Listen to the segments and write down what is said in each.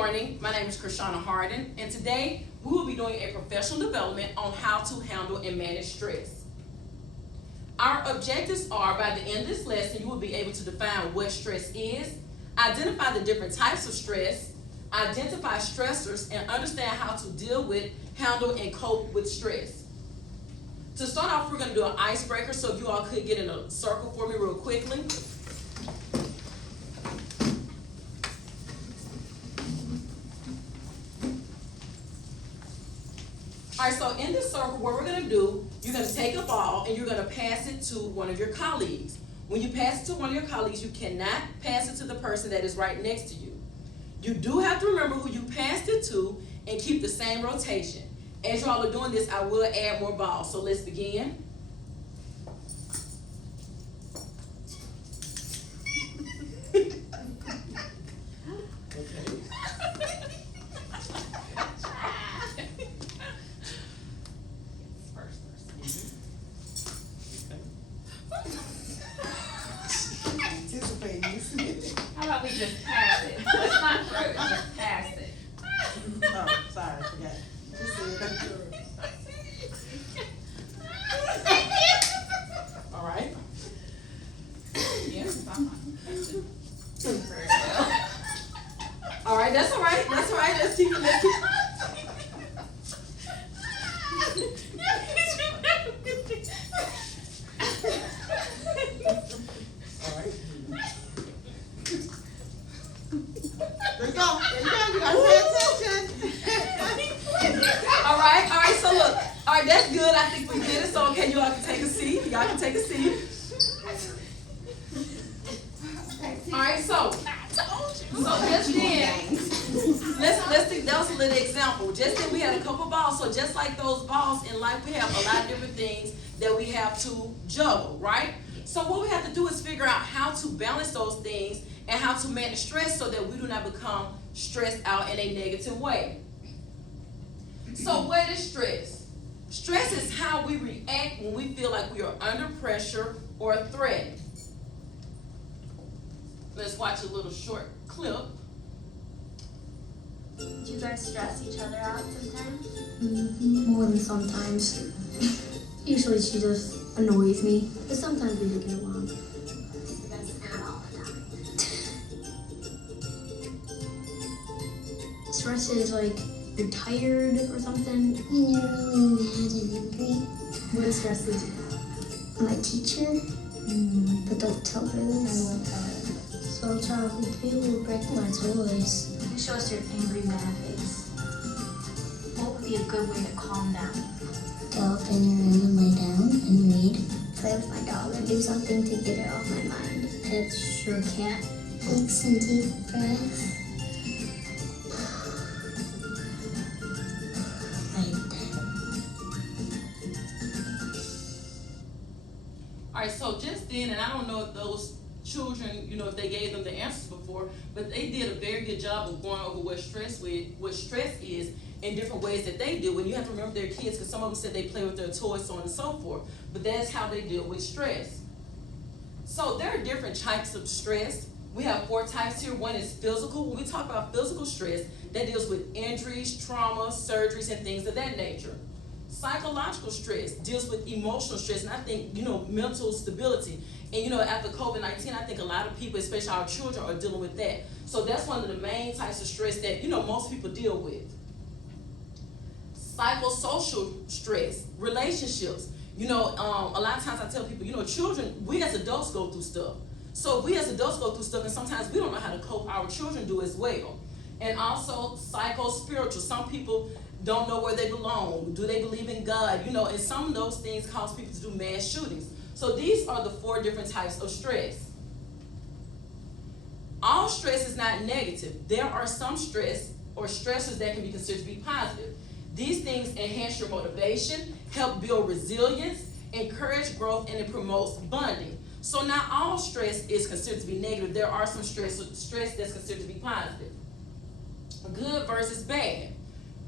morning, my name is Krishana Harden, and today we will be doing a professional development on how to handle and manage stress. Our objectives are, by the end of this lesson, you will be able to define what stress is, identify the different types of stress, identify stressors, and understand how to deal with, handle, and cope with stress. To start off, we're going to do an icebreaker, so if you all could get in a circle for me real quickly. All right, so in this circle, what we're going to do, you're going to take a ball and you're going to pass it to one of your colleagues. When you pass it to one of your colleagues, you cannot pass it to the person that is right next to you. You do have to remember who you passed it to and keep the same rotation. As you all are doing this, I will add more balls. So let's begin. How about we just pass it? Let's not throw it, just pass it. Oh, sorry, I forgot. All right. Yes, I'm not. All right, that's all right. That's all right. Let's keep it. Let's keep it. All right. There you go. There you go. You gotta pay attention. All right, so look. All right, that's good. I think we did it. So, okay, you all can take a seat. Y'all can take a seat. All right, so just then, let's think that was a little example. Just then we had a couple balls. So just like those balls in life, we have a lot of different things that we have to juggle, right? So what we have to do is figure out how to balance those things and how to manage stress so that we do not become stressed out in a negative way. So what is stress? Stress is how we react when we feel like we are under pressure or threatened. Let's watch a little short clip. Do you guys stress each other out sometimes? More than sometimes. Usually she just annoys me, but sometimes we do get along. That's not all the time. Stress is like you're tired or something. When you're really mad and angry. What is stress is? My teacher, but don't tell her this. Sometimes people will break my toys. Show us your angry mad face. What would be a good way to calm down? Go up in your room and lay down and read. Play with my dog or do something to get it off my mind. Pet your cat. Take some deep breaths. All right, so just then, and I don't know if those children, if they gave them the answers before, but they did a very good job of going over what stress is in different ways that they do. And you have to remember their kids, because some of them said they play with their toys, so on and so forth. But that's how they deal with stress. So there are different types of stress. We have 4 types here. One is physical. When we talk about physical stress, that deals with injuries, trauma, surgeries, and things of that nature. Psychological stress deals with emotional stress, and I think, mental stability. And, after COVID-19, I think a lot of people, especially our children, are dealing with that. So that's one of the main types of stress that, most people deal with. Psychosocial stress, relationships. A lot of times I tell people, children, we as adults go through stuff. So we as adults go through stuff, and sometimes we don't know how to cope. Our children do as well. And also psycho-spiritual. Some people don't know where they belong. Do they believe in God? And some of those things cause people to do mass shootings. So these are the 4 different types of stress. All stress is not negative. There are some stress or stressors that can be considered to be positive. These things enhance your motivation, help build resilience, encourage growth, and it promotes bonding. So not all stress is considered to be negative. There are some stress that's considered to be positive. Good versus bad.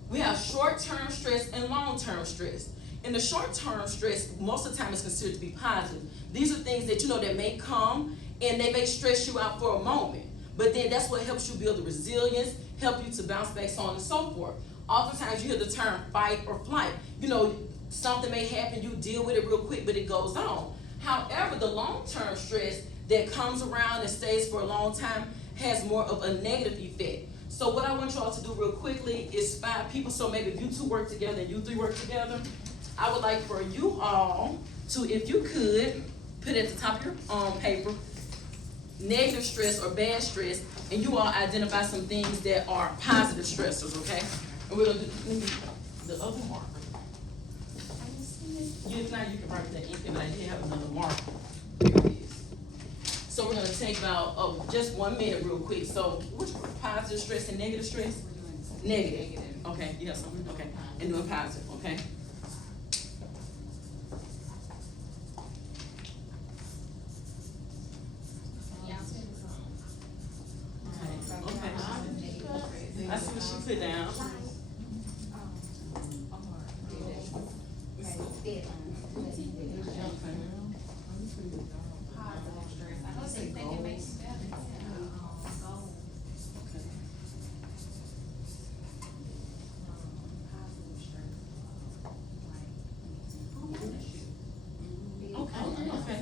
We have short-term stress and long-term stress. In the short-term stress, most of the time it's considered to be positive. These are things that that may come and they may stress you out for a moment. but then that's what helps you build the resilience, help you to bounce back, so on and so forth. Oftentimes you hear the term fight or flight. You know, something may happen, you deal with it real quick, but it goes on. However, the long-term stress that comes around and stays for a long time has more of a negative effect. So what I want you all to do real quickly is 5 people, so maybe if you 2 work together and you 3 work together, I would like for you all to, if you could, put at the top of your paper, negative stress or bad stress, and you all identify some things that are positive stressors, okay? And we're gonna do the other marker. If not, you can write that ink, but I did have another marker. Here it is. So we're gonna take about just 1 minute real quick. So which one? Positive stress and negative stress? Negative. Okay, you have something? Okay. And doing positive, okay? Okay. I see what she put down. Okay,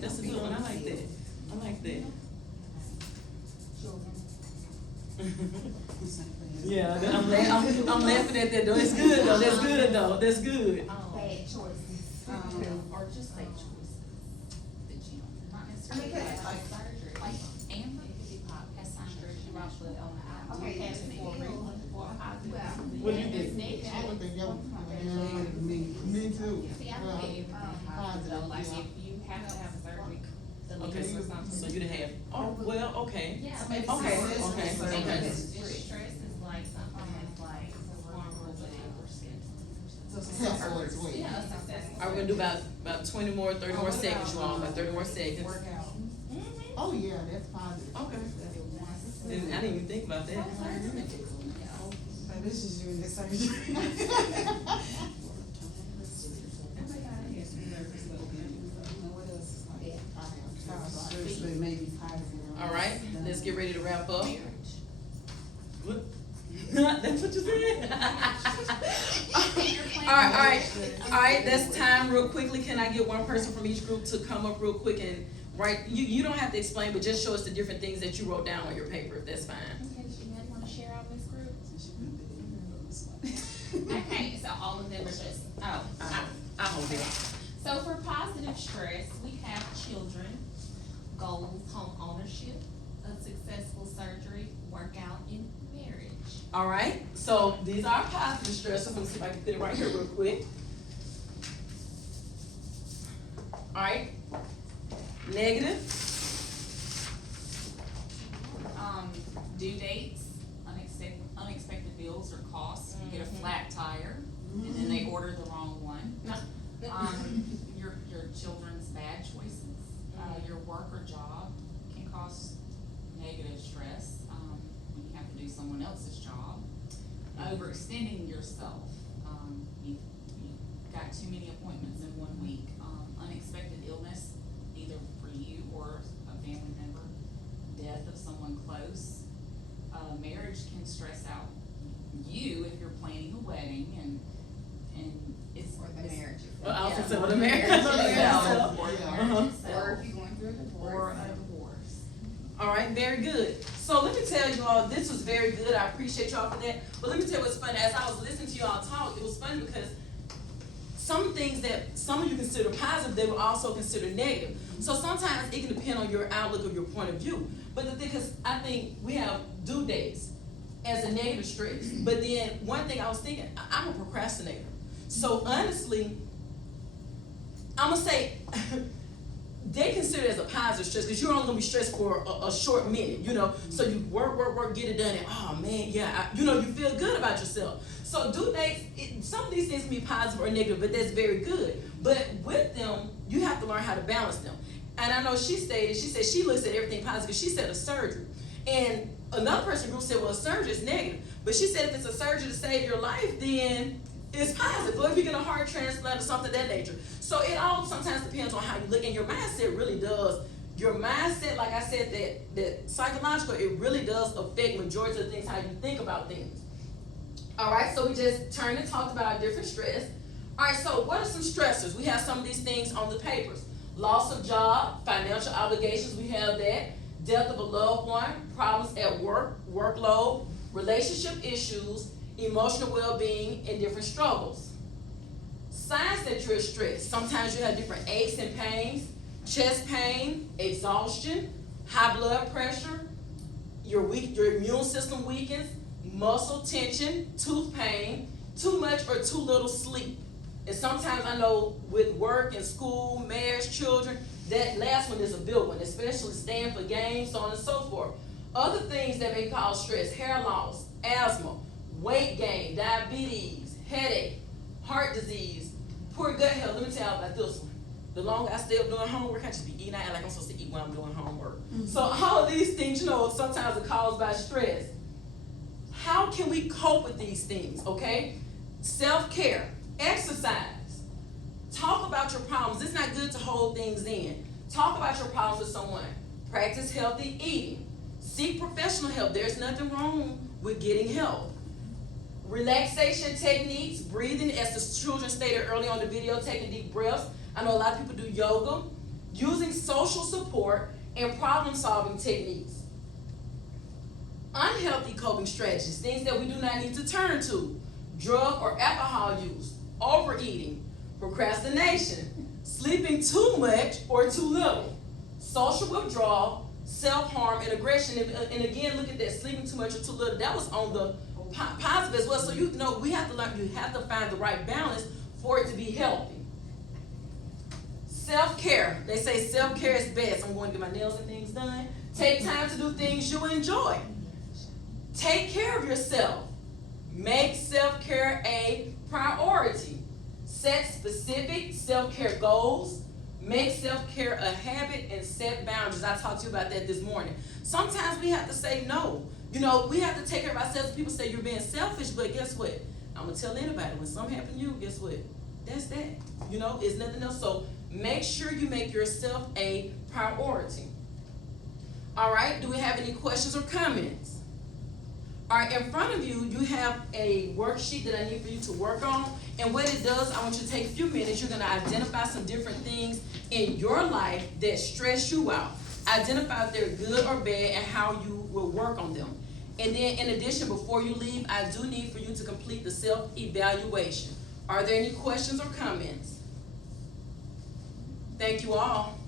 that's a good one, I like that, I like that. Yeah, I'm laughing at that though, it's good though, that's good though, that's good. Bad choices. Or just bad choices. The gym. Not necessarily I mean, bad, like surgery. Like Amber has surgery, she brought blood on the eye. Okay, Has it for a reason, for a positive. What do you think? I would think that would me too. See, I Well, look at everything positive, though, like if you have to have a surgery, the Okay, liver or so something. you'd have, oh, well, okay. Yeah, maybe maybe Okay, some okay, stress. okay. Because stress is like something that's like harmful, but Successful as well. yeah, successful. Are we gonna do about 20 more, 30 more seconds, you all, about 30 more seconds? Oh, yeah, that's positive. Okay. And I didn't even think about that. So this is you in this surgery. Maybe positive. All right, let's get ready to wrap up. What? That's what you said? All right, that's time real quickly. Can I get one person from each group to come up real quick and write, you don't have to explain, but just show us the different things that you wrote down on your paper, if that's fine. Okay, does you wanna share out this group? Okay, so all of them are just, I hold it. so for positive stress, we have children, goals, home ownership, a successful surgery, workout, and marriage. All right, so these are positive stressors. Let me see if I can put it right here real quick. All right, negative. Due dates, unexpected bills or costs, you get a flat tire, and then they order the wrong one. Your children's bad choices, your work or job can cause negative stress, when you have to do someone else's job. Overextending yourself, you got too many appointments in 1 week, unexpected illness, either for you or a family member, death of someone close. Marriage can stress out you if you're planning a wedding and it's. Or the marriage. Well, I was gonna say, Yeah. well, the marriage itself. Or the Yeah. marriage Uh-huh. itself. Or if you're going through a divorce. Or a divorce. All right, very good. So let me tell you all, this was very good. I appreciate y'all for that. But let me tell you what's funny. As I was listening to y'all talk, it was funny because some things that some of you consider positive, they will also consider negative. So sometimes it can depend on your outlook or your point of view. But the thing is, I think we have due dates as a negative stress. But then one thing I was thinking, I'm a procrastinator. So honestly, I'm gonna say they consider it as a positive stress because you're only gonna be stressed for a short minute, you know. So you work, get it done, and oh man, yeah, you feel good about yourself. So due dates, some of these things can be positive or negative, but that's very good. But with them, you have to learn how to balance them. And I know she said she looks at everything positive. She said a surgery, and another person group said, well, a surgery is negative. But she said if it's a surgery to save your life, then it's positive. Or if you get a heart transplant or something of that nature. So it all sometimes depends on how you look, and your mindset really does Your mindset, like I said, that psychological, it really does affect majority of the things, how you think about things. All right, so we just turned and talked about different stress. All right, so what are some stressors? We have some of these things on the papers. Loss of job, financial obligations, we have that. Death of a loved one, problems at work, workload, relationship issues, emotional well-being, and different struggles. Signs that you're stressed. Sometimes you have different aches and pains, chest pain, exhaustion, high blood pressure, your immune system weakens, muscle tension, tooth pain, too much or too little sleep. And sometimes I know with work and school, marriage, children, that last one is a big one, especially staying for games, so on and so forth. Other things that may cause stress: hair loss, asthma, weight gain, diabetes, headache, heart disease, poor gut health. Let me tell you about this one. The longer I stay up doing homework, I just be eating out like I'm supposed to eat when I'm doing homework. So all of these things, sometimes are caused by stress. How can we cope with these things, okay? Self-care, exercise. Talk about your problems. It's not good to hold things in. Talk about your problems with someone. Practice healthy eating. Seek professional help. There's nothing wrong with getting help. Relaxation techniques, breathing, as the children stated earlier on the video, taking deep breaths. I know a lot of people do yoga. Using social support and problem-solving techniques. Unhealthy coping strategies, things that we do not need to turn to. Drug or alcohol use, overeating, procrastination, sleeping too much or too little, social withdrawal, self-harm, and aggression. And again, look at that, sleeping too much or too little. That was on the positive as well. So we have to learn, you have to find the right balance for it to be healthy. Self-care. They say self-care is best. I'm going to get my nails and things done. Take time to do things you enjoy. Take care of yourself. Make self-care a priority. Set specific self-care goals. Make self-care a habit and set boundaries. I talked to you about that this morning. Sometimes we have to say no. We have to take care of ourselves. People say you're being selfish, but guess what? I'm going to tell anybody, when something happens to you, guess what? That's that. It's nothing else. So make sure you make yourself a priority. All right, do we have any questions or comments? All right, in front of you, you have a worksheet that I need for you to work on. And what it does, I want you to take a few minutes. You're going to identify some different things in your life that stress you out. Identify if they're good or bad and how you will work on them. And then in addition, before you leave, I do need for you to complete the self-evaluation. Are there any questions or comments? Thank you all.